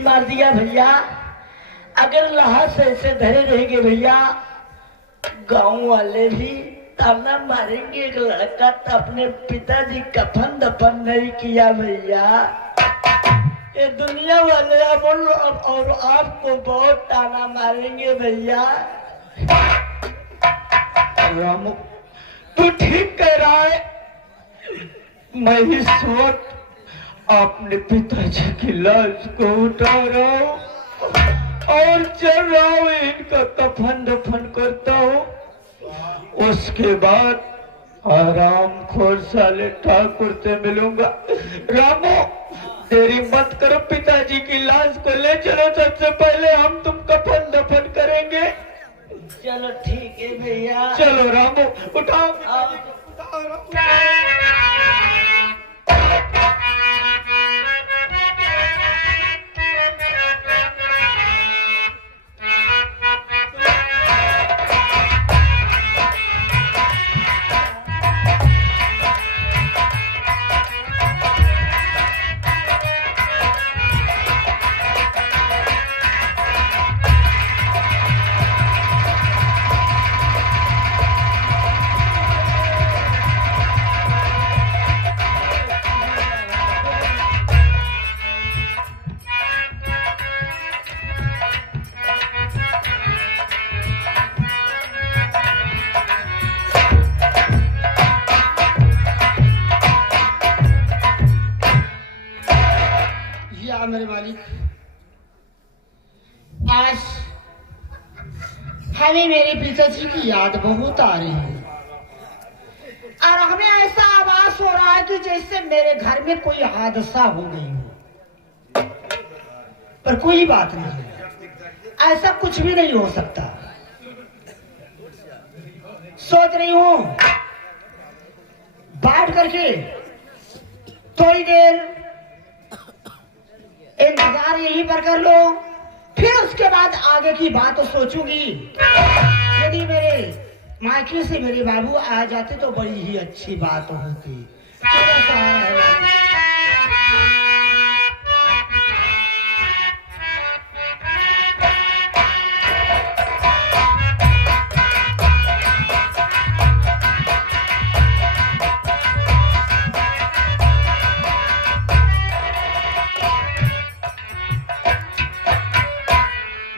मार दिया भैया। अगर लहास ऐसे धरे रहेंगे भैया, गांव वाले भी ताना मारेंगे। एक लड़का तो अपने पिताजी कफन दफन नहीं किया भैया। ये दुनिया वाले अब और आपको बहुत ताना मारेंगे भैया। रामू, तू ठीक कह रहा है। मैं इस वक्त अपने पिताजी की लाश को उठा रहा हूँ और चल रहा हूँ, इनका कफन दफन करता हूँ। उसके बाद आराम खोर साले ठाकुर से मिलूंगा। रामू, देरी मत करो, पिताजी की लाश को ले चलो। सबसे पहले हम तुम कफन दफन करेंगे। चलो ठीक है भैया। चलो रामू, उठाओ। मेरे मालिक, आज हमें मेरे पिताजी की याद बहुत आ रही है और हमें ऐसा आभास हो रहा है कि जैसे मेरे घर में कोई हादसा हो गई हो। पर कोई बात नहीं, ऐसा कुछ भी नहीं हो सकता। सोच रही हूं बैठ करके थोड़ी देर इंतजार यहीं पर कर लो, फिर उसके बाद आगे की बात तो सोचूंगी। यदि मेरे मायके से मेरे बाबू आ जाते तो बड़ी ही अच्छी बात होती।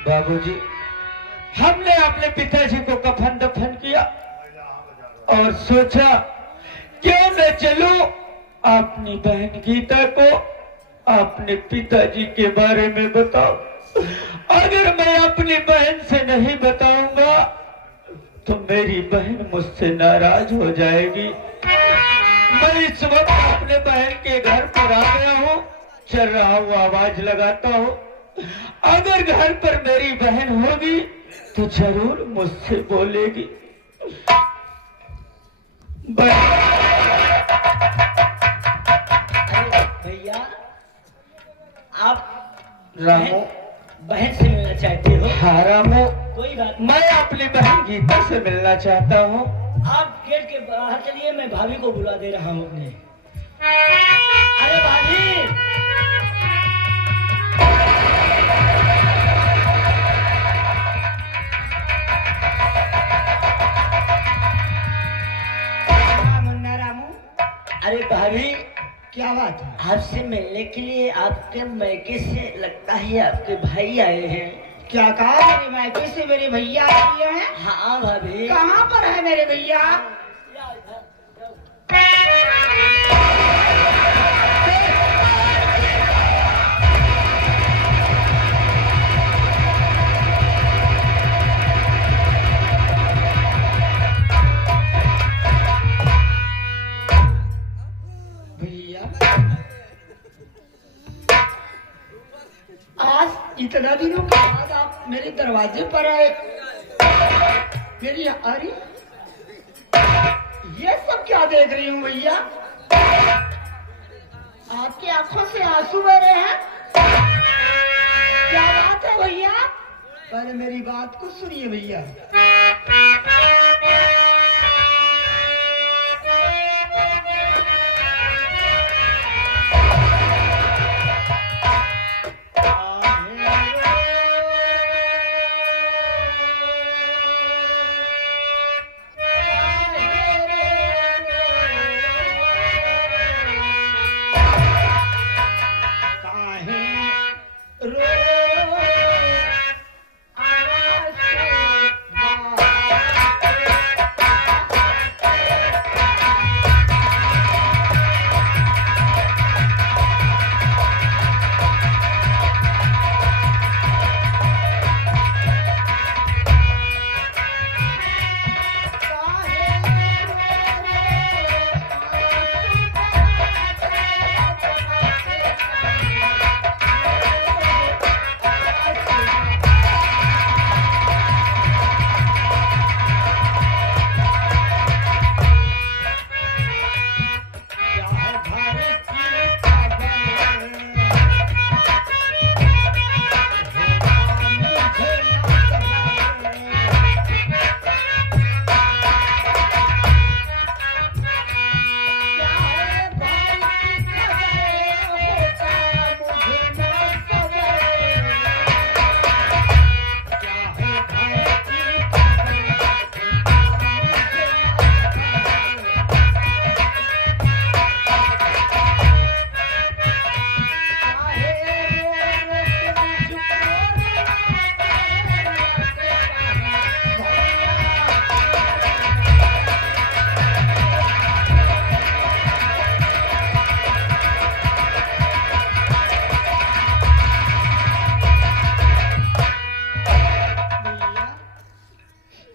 बाबूजी, हमने अपने पिताजी को कफन दफन किया और सोचा क्यों न चलूं अपनी बहन गीता को अपने पिताजी के बारे में बताओ। अगर मैं अपनी बहन से नहीं बताऊंगा तो मेरी बहन मुझसे नाराज हो जाएगी। मैं इस वक्त अपने बहन के घर पर आ गया हूँ, चल रहा हूँ, आवाज लगाता हूँ। अगर घर पर मेरी बहन होगी तो जरूर मुझसे बोलेगी। भैया, आप रामू, बहन से मिलना चाहते हो? हाँ रामू, कोई बात मैं अपनी बहन गीता से मिलना चाहता हूँ। आप गेट के बाहर चलिए, मैं भाभी को बुला दे रहा हूँ अपने। अरे भाभी, अरे भाभी, क्या बात है? आपसे मिलने के लिए आपके मायके से लगता है आपके भाई आए हैं। क्या कहा? मेरे मायके से मेरे भैया आए हैं? हाँ भाभी। कहाँ पर है मेरे भैया? आज इतना दिनों के बाद आप मेरे दरवाजे पर आए। मेरी अरे ये सब क्या देख रही हूँ भैया? आपकी आंखों से आंसू बह रहे हैं। क्या बात है भैया? पहले मेरी बात को सुनिए भैया। रो आवाज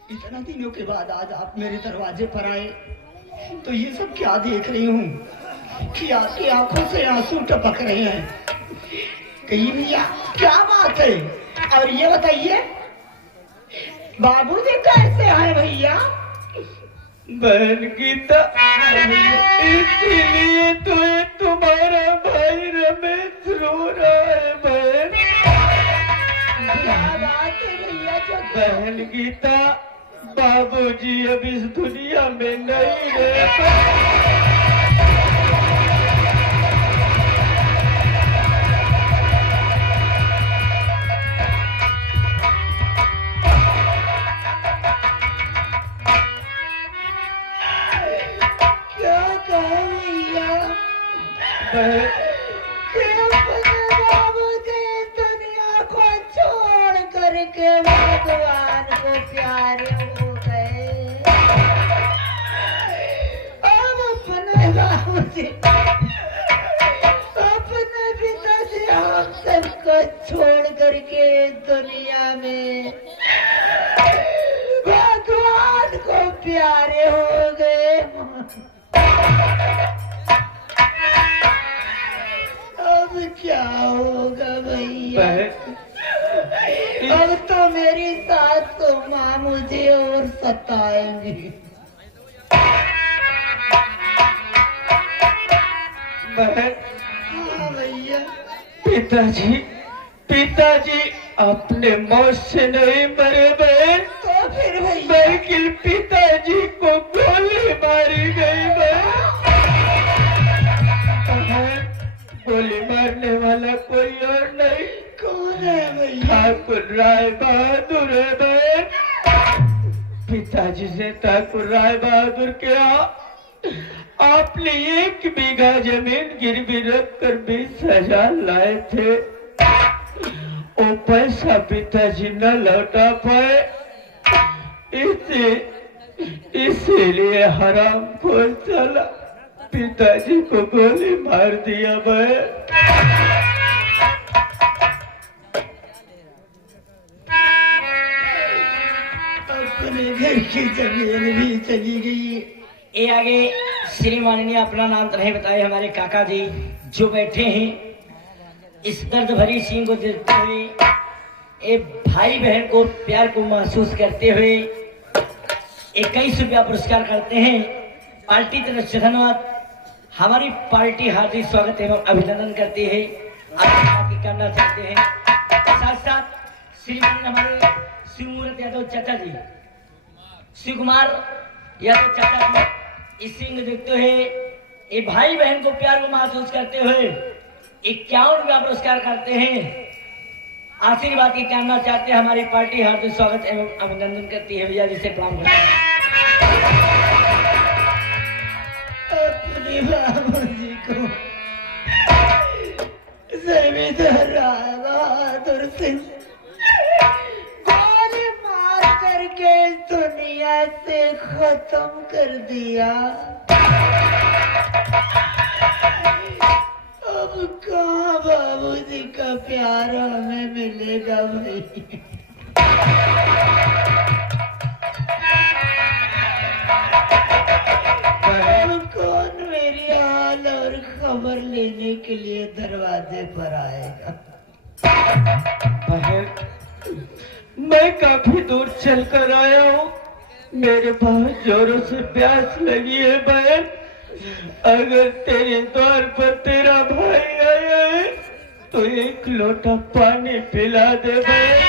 इतना दिनों के बाद आज आप मेरे दरवाजे पर आए तो ये सब क्या देख रही हूँ कि आपकी आंखों से आंसू टपक रहे हैं। कही भैया क्या बात है? और ये बताइए बाबूजी कैसे हैं भैया? बहन गीता, इसीलिए तो ये तुम्हारा भाई रमेश रो रहा है बहन। क्या बात है भैया? जो बहन गीता, बाबूजी अब इस दुनिया में नहीं रहते। क्या कहे भैया? बाबूजी दुनिया को छोड़ करके भगवान को प्यारे हो गए। अब अपने बाबूजी अपने पिताजी हम सबको छोड़ करके दुनिया में भगवान को प्यारे हो गए। अब क्या होगा भैया? अब तो मेरी सास तो माँ मुझे और सताएंगी। बहन, हाँ भैया। पिताजी पिताजी अपने मौत से नहीं मरे बहन, तो फिर भैया बल्कि पिताजी को गोली मारी गई बहन। गोली मारने वाला कोई और नहीं, कौन है भैया? ठाकुर राय बहादुर है बहन। पिताजी से ठाकुर राय बहादुर के आपने 1 बीघा जमीन गिरवी रख कर 20,000 लाए थे। वो पैसा पिताजी न लौटा पाए, इसीलिए हराम खोर चला, पिताजी को गोली मार दिया बहन। अपने घर की जमीन भी चली गई। ये आगे श्रीमान ने अपना नाम तो नहीं बताए, हमारे काका जी जो बैठे हैं इस दर्द भरी सीन को देखते हुए, एक भाई बहन को प्यार को महसूस करते हुए 21 रुपया पुरस्कार करते हैं। पार्टी तरफ से धन्यवाद। हमारी पार्टी हार्दिक स्वागत एवं अभिनंदन करती है, आपकी करना चाहते हैं। साथ साथ श्रीमान हमारे शिवमूर्त यादव चाचा जी, शिव कुमार यादव चाचा जी इस सीन को देखते हुए ये भाई बहन को प्यार को महसूस करते हुए 51 रुपया पुरस्कार करते हैं। आशीर्वाद की कामना चाहते हैं। हमारी पार्टी हार्दिक स्वागत एवं अभिनंदन करती है। भैया जिसे प्रणाम करते हैं। अपने बाबूजी को जमींदार से गोली मार करके इस दुनिया से खत्म कर दिया। अब कहाँ बाबूजी का प्यार हमें मिलेगा भाई। अब कौन मेरी हाल और खबर लेने के लिए दरवाजे पर आएगा। बहन, मैं काफी दूर चल कर आया हूँ, मेरे बहुत जोरों से प्यास लगी है बहन। अगर तेरे द्वार पर तेरा भाई आया है तो एक लोटा पानी पिला दे बहन।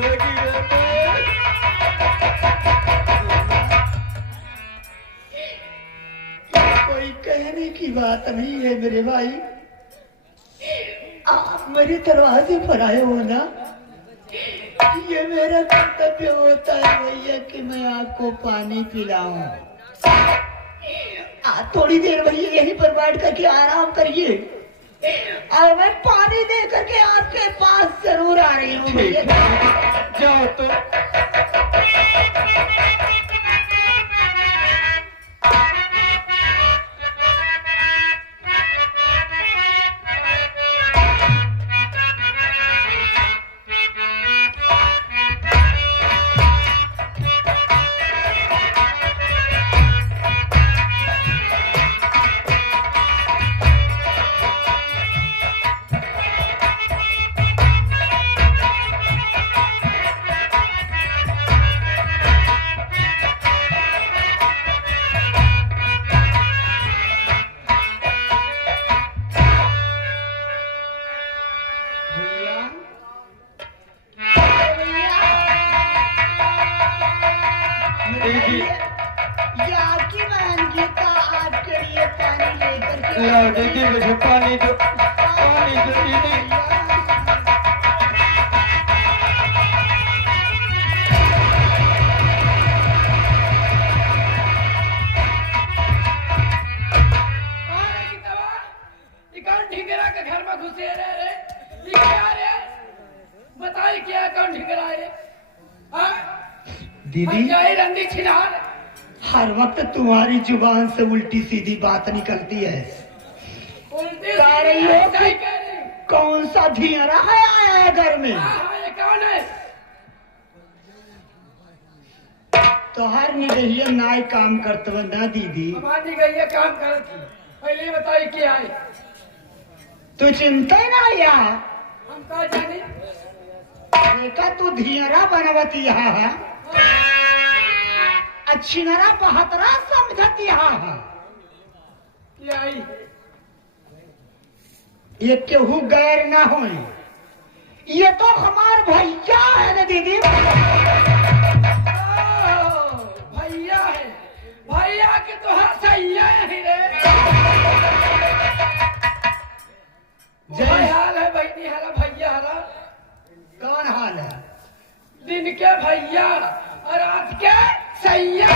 लगी है बहन। कोई कहने की बात नहीं है मेरे भाई, आप मेरे दरवाजे पर आए हो ना, ये मेरा कर्तव्य होता है भैया कि मैं आपको पानी पिलाऊं। आप थोड़ी देर भैया यहीं पर बैठ करके आराम करिए और मैं पानी दे करके आपके पास जरूर आ रही हूँ भैया। जाओ तो। ये आपकी बहन गीता आपके लिए पानी लेकर के लाओ दीदी, मुझे पानी दो, पानी दो दीदी। के घर में घुसे रहे ये क्या रे? बताइए क्या कौन ठिकरा है? हाँ? दीदी पंजाबी रंडी छिनार हर वक्त तुम्हारी जुबान से उल्टी सीधी बात निकलती है। उल्टी कह रही हो सीधी कि कह रही। कौन सा धियरा है आया है घर में? हाँ, ये कौन है? तो हर निगहिया नाय काम करते हो ना दीदी। हमारी गई है काम कर थी। पहले ये बताइए क्या है? तू चिंता ना या हम कहा जाने देखा तू धियरा बनवती है अच्छी नरा बहतरा समझती है। क्या आई? ये केहू गैर ना हो, ये तो हमार भैया है ना दीदी। भैया है, भैया के तो हर सैया ही रे। जय हाल है बहनी हरा भैया हरा। कौन हाल है? दिन के भैया और रात के सैया।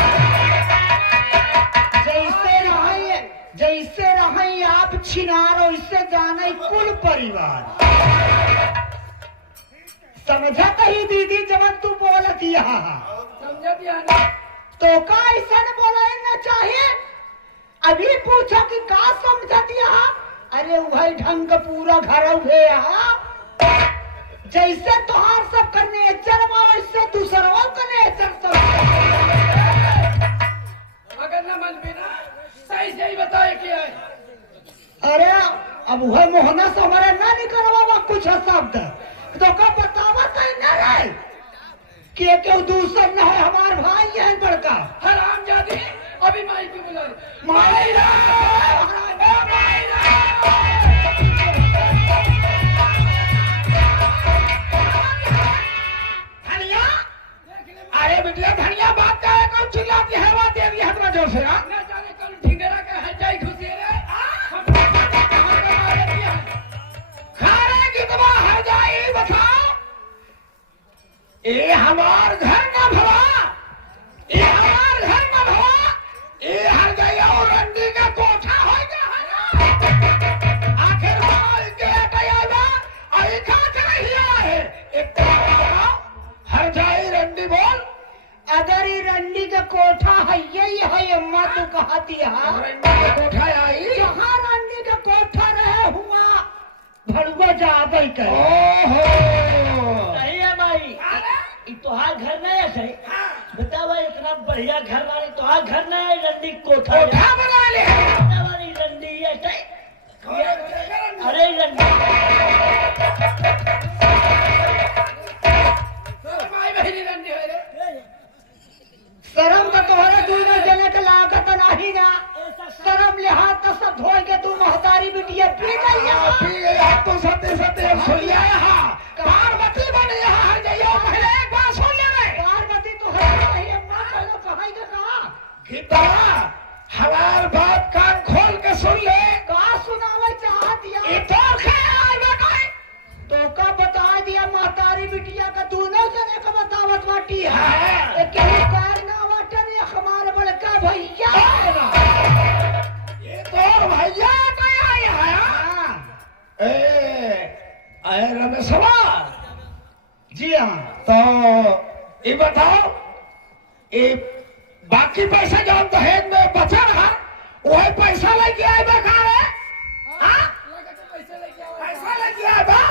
जैसे रहे आप छिनारो इससे जाने कुल परिवार समझत ही दीदी। जब तू बोलत समझ दिया ना? तो का ऐसा बोले न चाहिए। अभी पूछो कि का समझत अरे वही ढंग का पूरा घर उठे जैसे तुहार सब का नेचर वैसे दूसरों का नेचर सब। अगर न मन भी ना सही सही बताए क्या है? अरे अब वह मोहना से हमारे ना निकलवा कुछ शब्द तो का बतावा सही न रहे कि क्यों दूसर न है हमार भाई है बड़का हराम जादी। अभी माई को बुला मायरा धनिया। अरे बिटिया धनिया बात का है कौन चिल्लाती है वो दे रही है इतना जोर से। न जाने कौन ठिंगरा का है जाई खुशी रे। हम कहां का मारे दिया खारे की तबा हर जाई बताओ। ये हमार घर ना भला, ये हमार घर ना भला, ये हर जाई और रंडी का कोठा होगा। आखिर माल के गया भड़ुआ जाबे कर ओहो नहीं है माई, ई तोहार घर नहीं है सही। बतावा इतना बढ़िया घर वाली तोहार घर नहीं है, रंडी कोठा कोठा बना ले वाली रंडी है सही। अरे रंडी माई बहनी रंडी हो रे। शर्म तो तोहरे दूनो जने के लागत नहीं ना। शर्म लिहाज तो सब धोए के तू महतारी बिटिया पी गई पी गई हाथ तो सते सते हम सुन लिया यहाँ पार्वती बने यहाँ हर जाइयो पहले एक बार सुन ले रे पार्वती तो है नहीं अम्मा पहले कहाई के कहा गीता हमार बात कान खोल के सुन ले का सुनावे चाह दिया ये तो ख्याल में कोई तो का बता दिया महतारी बिटिया का दोनों जने का बतावत बाटी है। हाँ। एक ही कार ना वाटन ये हमारे बड़का भैया है ना। ये तो भैया नहीं आए हैं हाँ। आए रमेशवा जी हाँ। तो ये बताओ ये बाकी पैसा जो हम दहेज में बचा रहा वही पैसा लेके आए बेकार है हाँ? लगा तो पैसे लेके आओ। पैसा लेके आए बा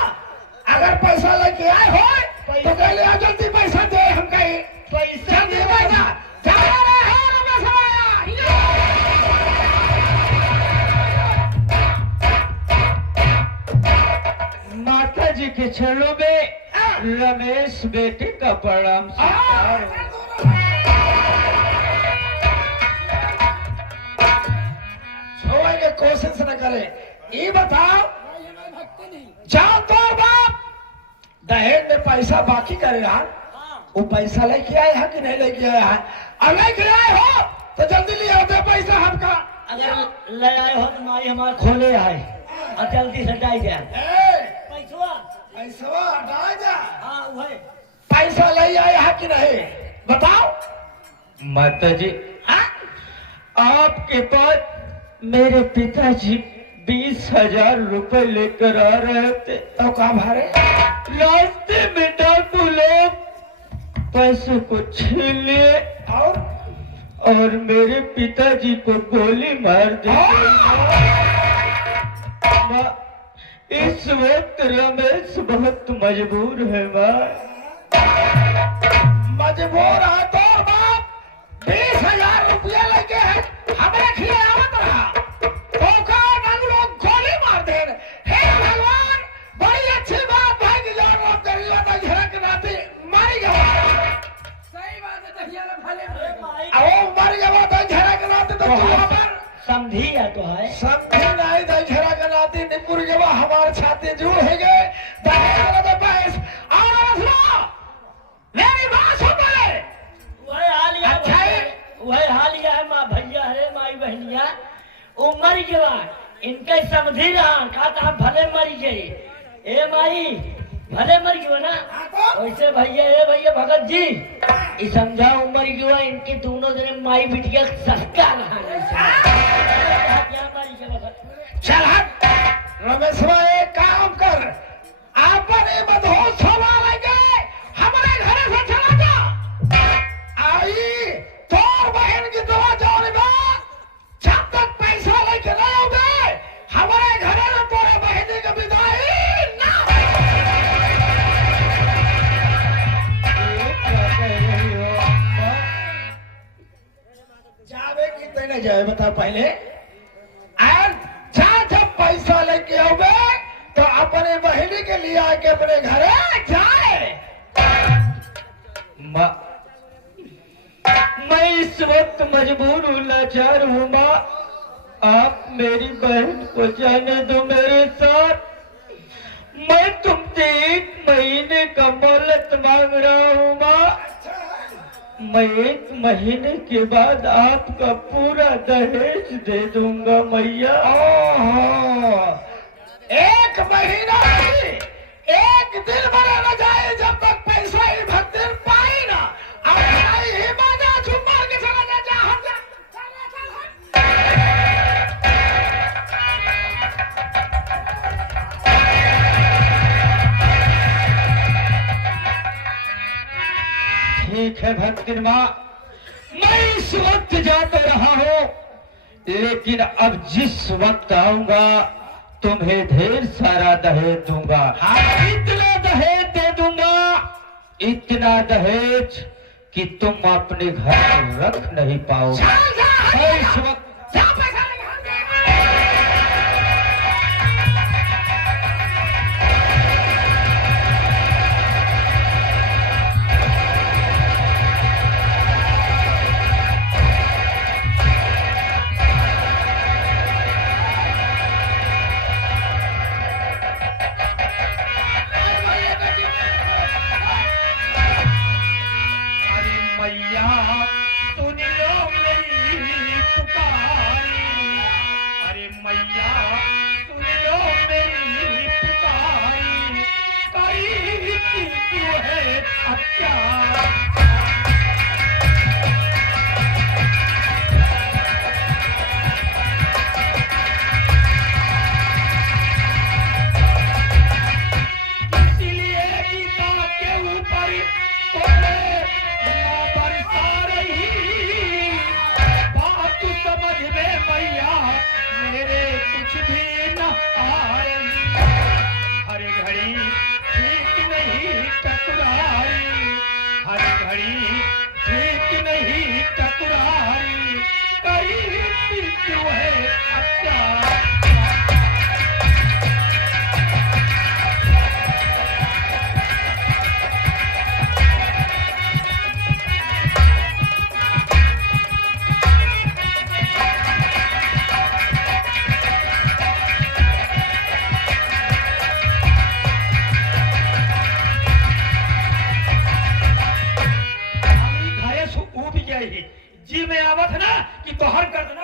अगर पैसा लेके आए हो तो कह लिया जल्दी पैसा दे हम कहीं पैसा जल्दी पैसा जा रहे हैं रमेशवा माता जी के चरणों में रमेश बेटे का प्रणाम स्वीकार हो। छोड़ने की कोशिश न करे ये बताओ भाई हमारी भक्ति नहीं। जाओ तो बाप दहेज में पैसा बाकी करे रहा वो पैसा लेके आए हैं कि नहीं लेके आए हैं अब लेके आए हो तो जल्दी ले आओ दे पैसा हमका अगर ले आए हो तो माई हमारे खोले आए और जल्दी से जाए गया पैसा पैसा हटा जा हाँ वही पैसा ले आए हैं कि नहीं बताओ माता जी हाँ? आपके पास मेरे पिताजी 20,000 रुपए लेकर आ रहे थे। तो कहाँ भारे रास्ते में डाकू लोग पैसे को छीन लिए और मेरे पिताजी को गोली मार दी माँ, इस वक्त रमेश बहुत मजबूर है माँ। मजबूर है तो बाप 20,000 रुपया लेके है हमें खिलावत रहा तो का नंग लोग गोली मार दे हे भगवान बड़ी अच्छी बात है कि जान लोग गरीबों का झड़क नाते मारी गया सही बात है दहिया ना भले आओ मर गया तो झड़क नाते तो खबर समझी है तो है समझी नहीं तो झड़क नाते निपुर गया हमारे छाती जुड़ है गए दहेज वाला पैस और सुनो मेरी बात सुन बोले वही हाल यह अच्छा है। वही हाल यह है माँ भैया है माई बहनिया वो मर गया इनके समझी रहा कहा था भले मर गए ए माई भले मर गयो ना वैसे भैया ए भैया भगत जी ये समझा मर गयो इनके दोनों जने माई बिटिया सस्ता रहा चल हट रमेश भाई एक काम कर आपने मधोस हवा लगे हमारे घर से चला जा आई तोर बहन की दवा जाने में जब तक पैसा लेके नहीं आओगे हमारे घर में तोरे बहन की विदाई ना जावे कि नहीं जाए बता पहले और जब पैसा लेके आओगे तो अपने बहनी के लिए आके अपने घर जाए माँ मैं इस वक्त मजबूर हूँ लाचार हूँ माँ आप मेरी बहन को जाने दो मेरे साथ मैं तुमसे 1 महीने का मोहलत मांग रहा हूँ माँ मैं 1 महीने के बाद आपका पूरा दहेज दे दूंगा मैया ओहो 1 महीना नहीं, 1 दिन बना न जाए जब तक पैसा ही भक्ति पाई ना अब ही बाजा छुपा के चला जा हम जा ठीक है भक्ति माँ मैं इस वक्त जाते रहा हूँ लेकिन अब जिस वक्त आऊंगा तुम्हें ढेर सारा दहेज दूंगा। हाँ। इतना दहेज दे दूंगा, इतना दहेज कि तुम अपने घर में रख नहीं पाओगे। और इस वक्त मैया सुन लो मेरी पुकारी, अरे मैया सुन लो मेरी पुकारी, करी क्यों है अत्याचार। इसीलिए गीता के ऊपर बात समझ में मैया मेरे कुछ भी न आए। हर घड़ी ठीक नहीं टकराई, हर घड़ी ठीक नहीं टकराई, कहीं क्यों है अत्याचार। जी में आवत ना कि तोहर कर देना।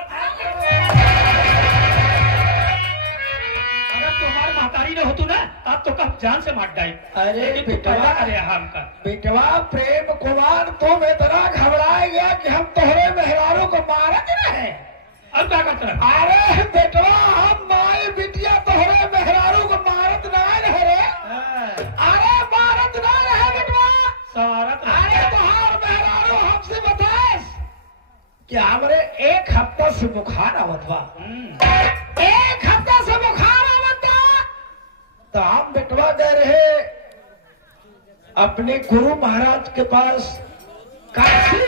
अगर तुम्हारी महतारी न होतू ना तब तो कब जान से मार डाई। अरे बेटवा करे हमका बेटवा प्रेम कुमार तुम इतना घबराए गया कि हम तोहरे मेहरारू को मारत रहे। अब क्या करते रहे? अरे बेटवा हम माई बिटिया तोहरे मेहरारू को मारत ना रहे रे। अरे मारत ना रहे बेटवा, सवारत अरे तोहार मेहरारू हमसे बताएस कि हमरे एक हफ्ता से बुखार आवत बा। एक हफ्ता से बुखार आवत बा तो हम बेटवा गए रहे अपने गुरु महाराज के पास काशी।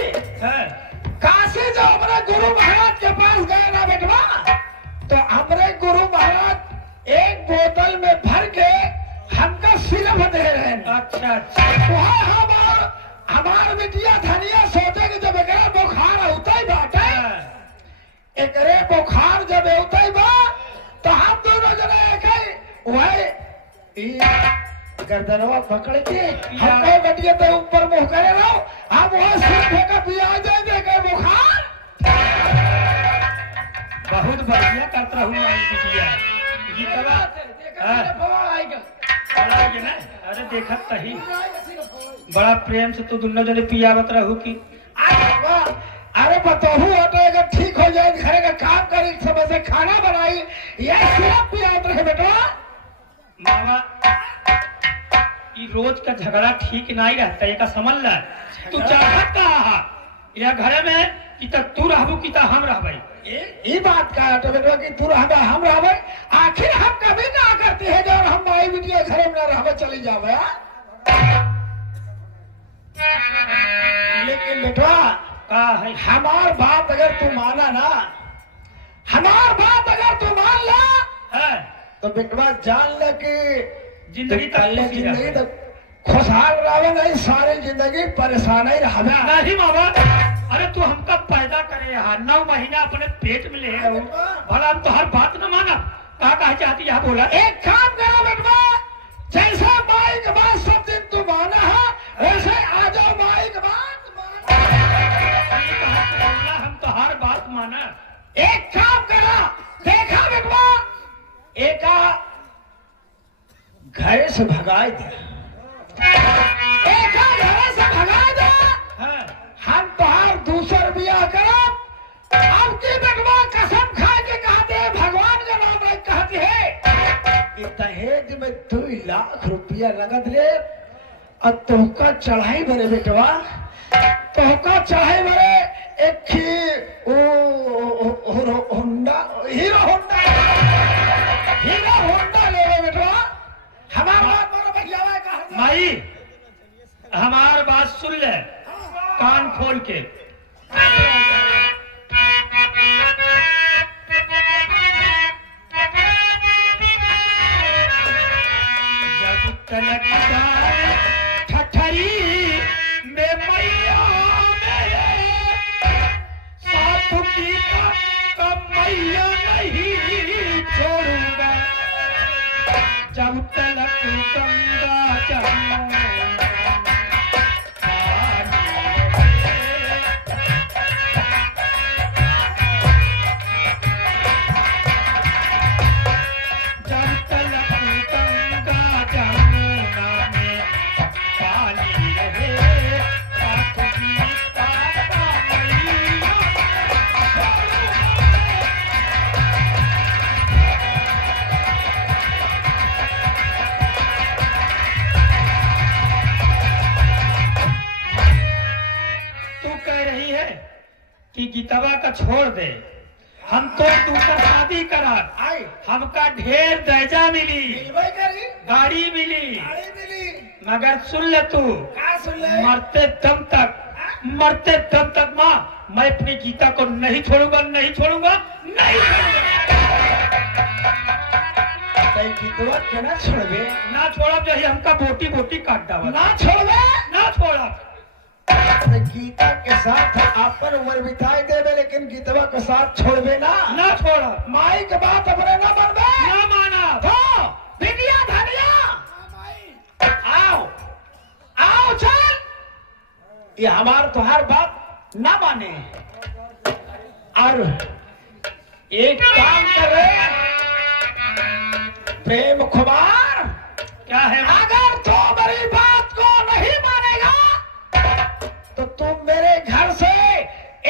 काशी जो हमारे गुरु महाराज के पास गए ना बेटवा, तो हमारे गुरु महाराज एक बोतल में भर के हमका सिरप दे रहे हैं। अच्छा अच्छा। वहाँ हमार बिटिया धनिया सोचे कि जब एकरा बुखार होता ही बाटे, एकरे बुखार जब होता ही बा तो हम दोनों जने वही गर्दनवा पकड़ के हमको बटिया तो ऊपर मुंह करे रहो, हम वहाँ सिर का पिया दे देखे बुखार। बहुत बढ़िया करता हूँ माई बिटिया। गीतवा ना, अरे देखत तही बड़ा प्रेम से तू दोनों जने पियावत रहू की। अरे बताहू अगर ठीक हो जाए घर का काम करी समय से खाना बनाई या सिर्फ पियावत रहे बेटवा। मामा ये रोज का झगड़ा ठीक नहीं रहता, ये का समझ ला। तू चाहत का या घर में कि तक तू रहबू कि तक हम रहबे। ये बात का तो बेटवा कि तू रहबे हम रहबे, आखिर हम कभी ना करते हैं जब हम माई बिटिया घर में ना रहबे चली जावे। लेकिन बेटवा का है हमार बात अगर तू माना ना, हमार बात अगर तू मान ला तो बेटवा जान ले कि जिंदगी जिंदगी तो खुशहाल रहे, नहीं सारी जिंदगी परेशान ही रहा। नहीं मामा, अरे तू हमका पैदा करे 9 महीना अपने पेट में ले भला हम तो हर बात न माना। कहा कहा चाहती यहाँ बोला। एक काम करो बेटवा, जैसा माई के बात सब दिन तू माना है वैसे आ जाओ माई के बात बोला, हम तो हर बात माना। एक काम करा, देखा बेटवा एक घर से भगा दे, एक घर से भगा दे। हम तोहार दूसर बियाह करब। अब की बेटवा कसम खा के कहते हैं भगवान का नाम रख कहते है कि दहेज में 2 लाख रुपया नगद ले और तोहका चढ़ाई बरे बेटवा, तोहका चढ़ाई बरे एक ही होंडा हीरो होंडा हीरो होंडा ले लो बेटवा। हमारा बात मारो भैया का माई हमार बात सुन ले कान खोल के। जब तलक जाए ठठरी में मैया मेरे साथ की मैया नहीं छोड़ूंगा। जब तलक गंगा जमुना कि गीतवा का छोड़ दे। हम तो दूसरा शादी करा आई हमका ढेर दर्जा मिली, मिलवे करी गाड़ी मिली, गाड़ी मिली। मगर सुन ले तू का सुन ले? मरते दम तक माँ मैं अपनी गीता को नहीं छोड़ूंगा, नहीं छोड़ूंगा, नहीं छोड़ूंगा। गीतवा के ना छोड़बे? ना छोड़ा जही हमका बोटी बोटी काट डावा। ना छोड़बे? ना छोड़ा तो गीता के साथ अपन उम्र बिताए देवे, लेकिन गीतवा के साथ छोड़बे ना? ना छोड़ा। माई के बात अपने ना बनबे? ना माना। तो बिटिया धनिया आओ आओ चल। ये हमार तुहार बात ना माने और एक काम करे प्रेम कुमार, क्या है माँ? अगर तू मेरी बात को नहीं मानेगा तो तुम मेरे घर से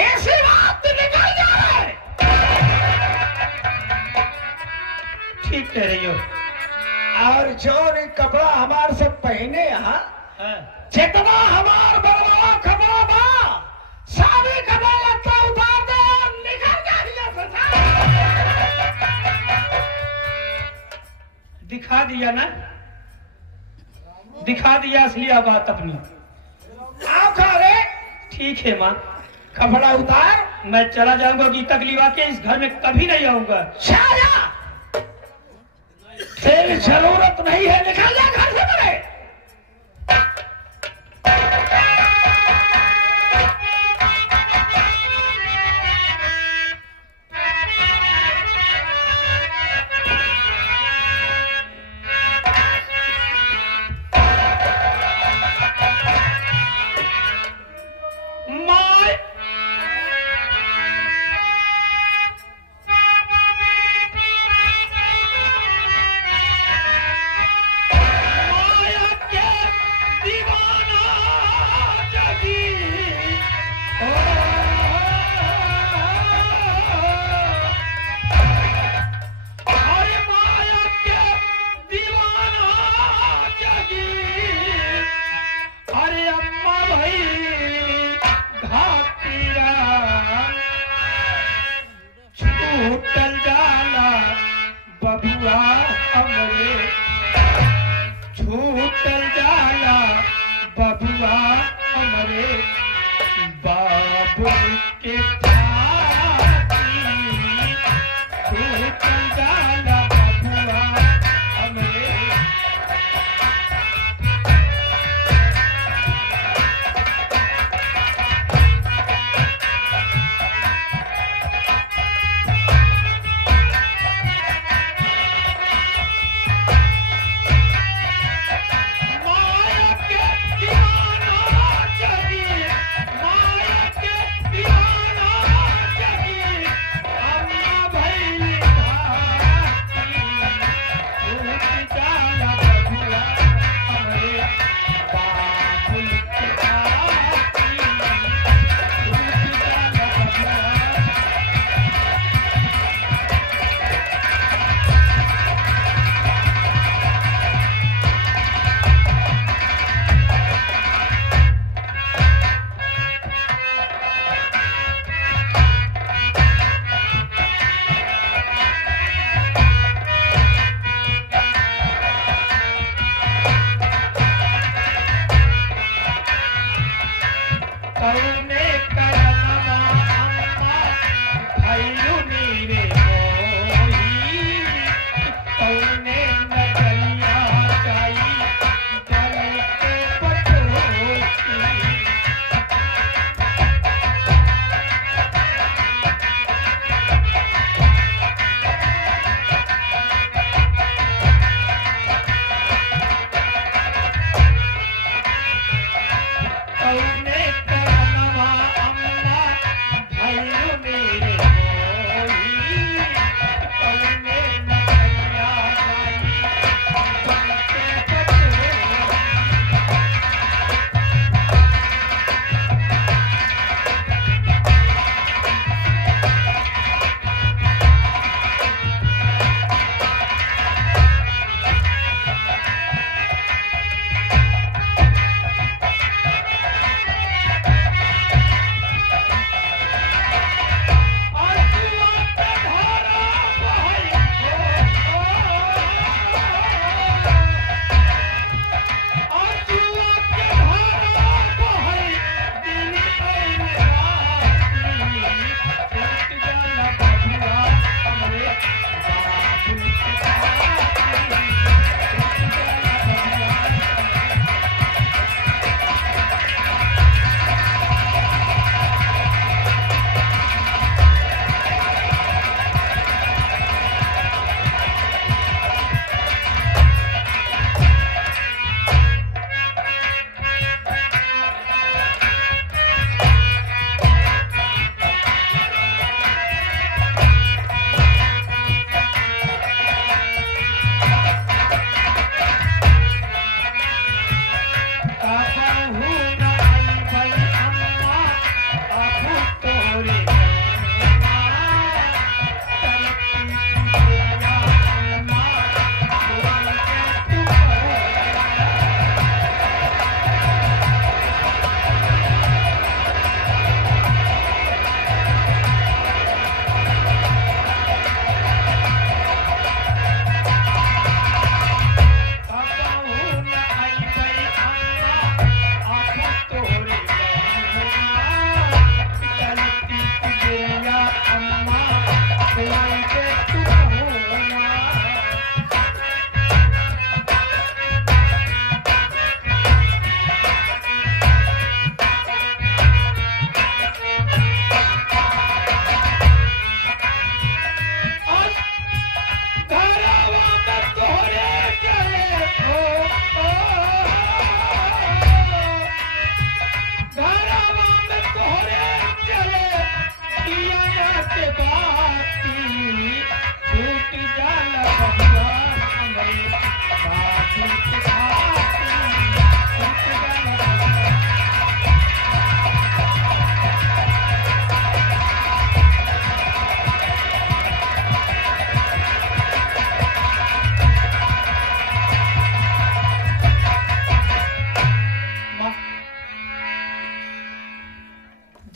ऐसी बात निकल जाए। ठीक कह रही हो। और जो भी कपड़ा हमारे से पहने यहाँ जितना हमार बड़वा कपड़ा बा सभी कपड़ा लगता उतार दे और निकल जाइए। दिखा दिया ना, दिखा दिया असली बात अपनी। आओ करे ठीक है माँ, कपड़ा उतार। मैं चला जाऊंगा गीता के लिवा के, इस घर में कभी नहीं आऊंगा। शाया तेरी जरूरत नहीं है, निकल जा घर से मेरे। माँ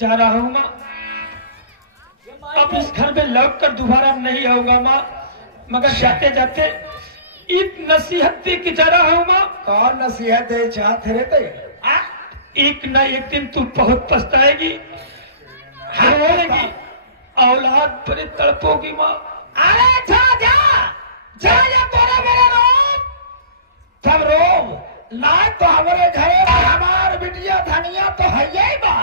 जा रहा हूँ माँ, अब इस घर में लौट कर दोबारा नहीं आऊंगा माँ, मगर जाते जाते एक नसीहत दे के जा रहा हूँ माँ। कौन नसीहत दे चाहते रहते? एक न एक दिन तू बहुत पछताएगी, रोएगी, औलाद पर तड़पोगी माँ। अरे जा जा जा, ये बोले मेरे रो तब रो ना, तो हमारे घरे में हमार बिटिया धनिया तो है ही बा।